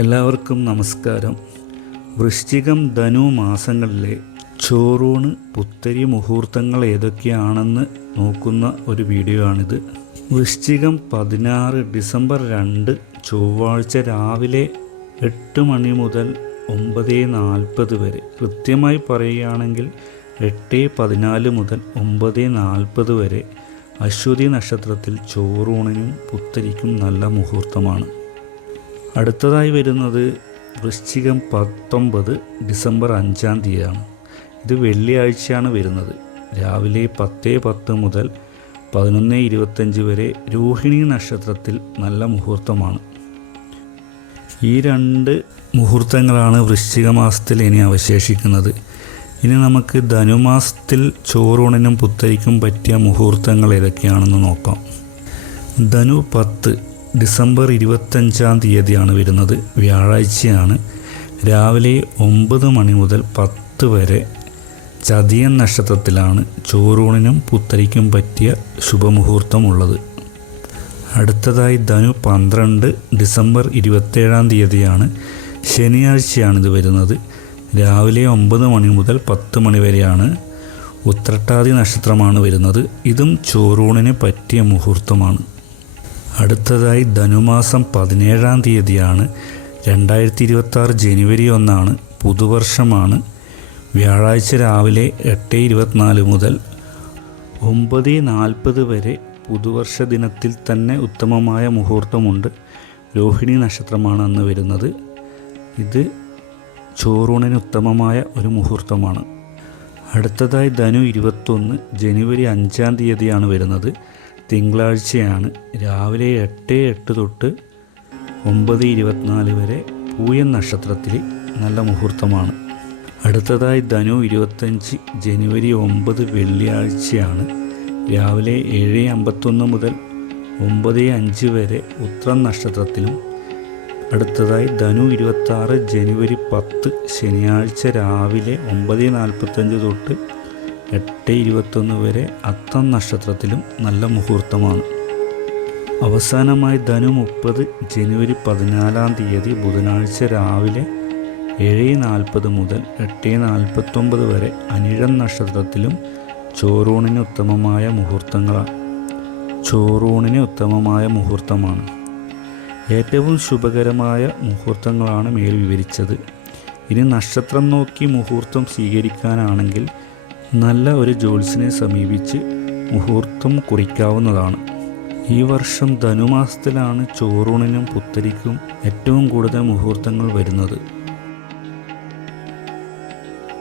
എല്ലാവർക്കും നമസ്കാരം. വൃശ്ചികം ധനു മാസങ്ങളിലെ ചോറൂണ് പുത്തരി മുഹൂർത്തങ്ങൾ ഏതൊക്കെയാണെന്ന് നോക്കുന്ന ഒരു വീഡിയോ ആണിത്. വൃശ്ചികം പതിനാറ് ഡിസംബർ രണ്ട് ചൊവ്വാഴ്ച രാവിലെ എട്ട് മണി മുതൽ ഒമ്പത് നാൽപ്പത് വരെ. കൃത്യമായി പറയുകയാണെങ്കിൽ എട്ട് പതിനാല് മുതൽ ഒമ്പത് നാൽപ്പത് വരെ അശ്വതി നക്ഷത്രത്തിൽ ചോറൂണിനും പുത്തരിക്കും നല്ല മുഹൂർത്തമാണ്. അടുത്തതായി വരുന്നത് വൃശ്ചികം പത്തൊമ്പത് ഡിസംബർ അഞ്ചാം തീയതിയാണ്. ഇത് വെള്ളിയാഴ്ചയാണ് വരുന്നത്. രാവിലെ പത്ത് പത്ത് മുതൽ പതിനൊന്ന് ഇരുപത്തഞ്ച് വരെ രോഹിണി നക്ഷത്രത്തിൽ നല്ല മുഹൂർത്തമാണ്. ഈ രണ്ട് മുഹൂർത്തങ്ങളാണ് വൃശ്ചിക മാസത്തിൽ ഇനി അവശേഷിക്കുന്നത്. ഇനി നമുക്ക് ധനുമാസത്തിൽ ചോറൂണിനും പുത്തരിക്കും പറ്റിയ മുഹൂർത്തങ്ങൾ ഏതൊക്കെയാണെന്ന് നോക്കാം. ധനു പത്ത് ഡിസംബർ ഇരുപത്തഞ്ചാം തീയതിയാണ് വരുന്നത്. വ്യാഴാഴ്ചയാണ് രാവിലെ ഒമ്പത് മണി മുതൽ പത്ത് വരെ ചതിയൻ നക്ഷത്രത്തിലാണ് ചോറൂണിനും പുത്തരിക്കും പറ്റിയ ശുഭമുഹൂർത്തമുള്ളത്. അടുത്തതായി ധനു പന്ത്രണ്ട് ഡിസംബർ ഇരുപത്തേഴാം തീയതിയാണ് ശനിയാഴ്ചയാണിത് വരുന്നത്. രാവിലെ ഒമ്പത് മണി മുതൽ പത്ത് മണി വരെയാണ് ഉത്രട്ടാതി നക്ഷത്രമാണ് വരുന്നത്. ഇതും ചോറൂണിന് പറ്റിയ മുഹൂർത്തമാണ്. അടുത്തതായി ധനുമാസം പതിനേഴാം തീയതിയാണ് രണ്ടായിരത്തി ഇരുപത്തി ജനുവരി ഒന്നാണ് പുതുവർഷമാണ്. വ്യാഴാഴ്ച രാവിലെ എട്ട് ഇരുപത്തിനാല് മുതൽ ഒമ്പത് നാൽപ്പത് വരെ പുതുവർഷ ദിനത്തിൽ തന്നെ ഉത്തമമായ മുഹൂർത്തമുണ്ട്. രോഹിണി നക്ഷത്രമാണ് അന്ന് വരുന്നത്. ഇത് ചോറൂണിന് ഉത്തമമായ ഒരു മുഹൂർത്തമാണ്. അടുത്തതായി ധനു ഇരുപത്തൊന്ന് ജനുവരി അഞ്ചാം തീയതിയാണ് വരുന്നത്. തിങ്കളാഴ്ചയാണ് രാവിലെ എട്ട് എട്ട് തൊട്ട് ഒമ്പത് ഇരുപത്തിനാല് വരെ പൂയൻ നക്ഷത്രത്തിൽ നല്ല മുഹൂർത്തമാണ്. അടുത്തതായി ധനു ഇരുപത്തഞ്ച് ജനുവരി ഒമ്പത് വെള്ളിയാഴ്ചയാണ് രാവിലെ ഏഴ് അമ്പത്തൊന്ന് മുതൽ ഒമ്പത് അഞ്ച് വരെ ഉത്രം നക്ഷത്രത്തിലും. അടുത്തതായി ധനു ഇരുപത്താറ് ജനുവരി പത്ത് ശനിയാഴ്ച രാവിലെ ഒമ്പത് നാൽപ്പത്തഞ്ച് തൊട്ട് എട്ട് ഇരുപത്തൊന്ന് വരെ അത്തം നക്ഷത്രത്തിലും നല്ല മുഹൂർത്തമാണ്. അവസാനമായി ധനു മുപ്പത് ജനുവരി പതിനാലാം തീയതി ബുധനാഴ്ച രാവിലെ ഏഴ് നാൽപ്പത് മുതൽ എട്ട് നാൽപ്പത്തൊമ്പത് വരെ അനിഴം നക്ഷത്രത്തിലും ചോറൂണിന് ഉത്തമമായ മുഹൂർത്തങ്ങളാണ്. ചോറൂണിന് ഉത്തമമായ മുഹൂർത്തമാണ്. ഏറ്റവും ശുഭകരമായ മുഹൂർത്തങ്ങളാണ് മേൽ വിവരിച്ചത്. ഇനി നക്ഷത്രം നോക്കി മുഹൂർത്തം സ്വീകരിക്കാനാണെങ്കിൽ നല്ല ഒരു ജ്യോത്സ്യനെ സമീപിച്ച് മുഹൂർത്തം കുറിക്കാവുന്നതാണ്. ഈ വർഷം ധനുമാസത്തിലാണ് ചോറൂണിനും പുത്തരിക്കും ഏറ്റവും കൂടുതൽ മുഹൂർത്തങ്ങൾ വരുന്നത്.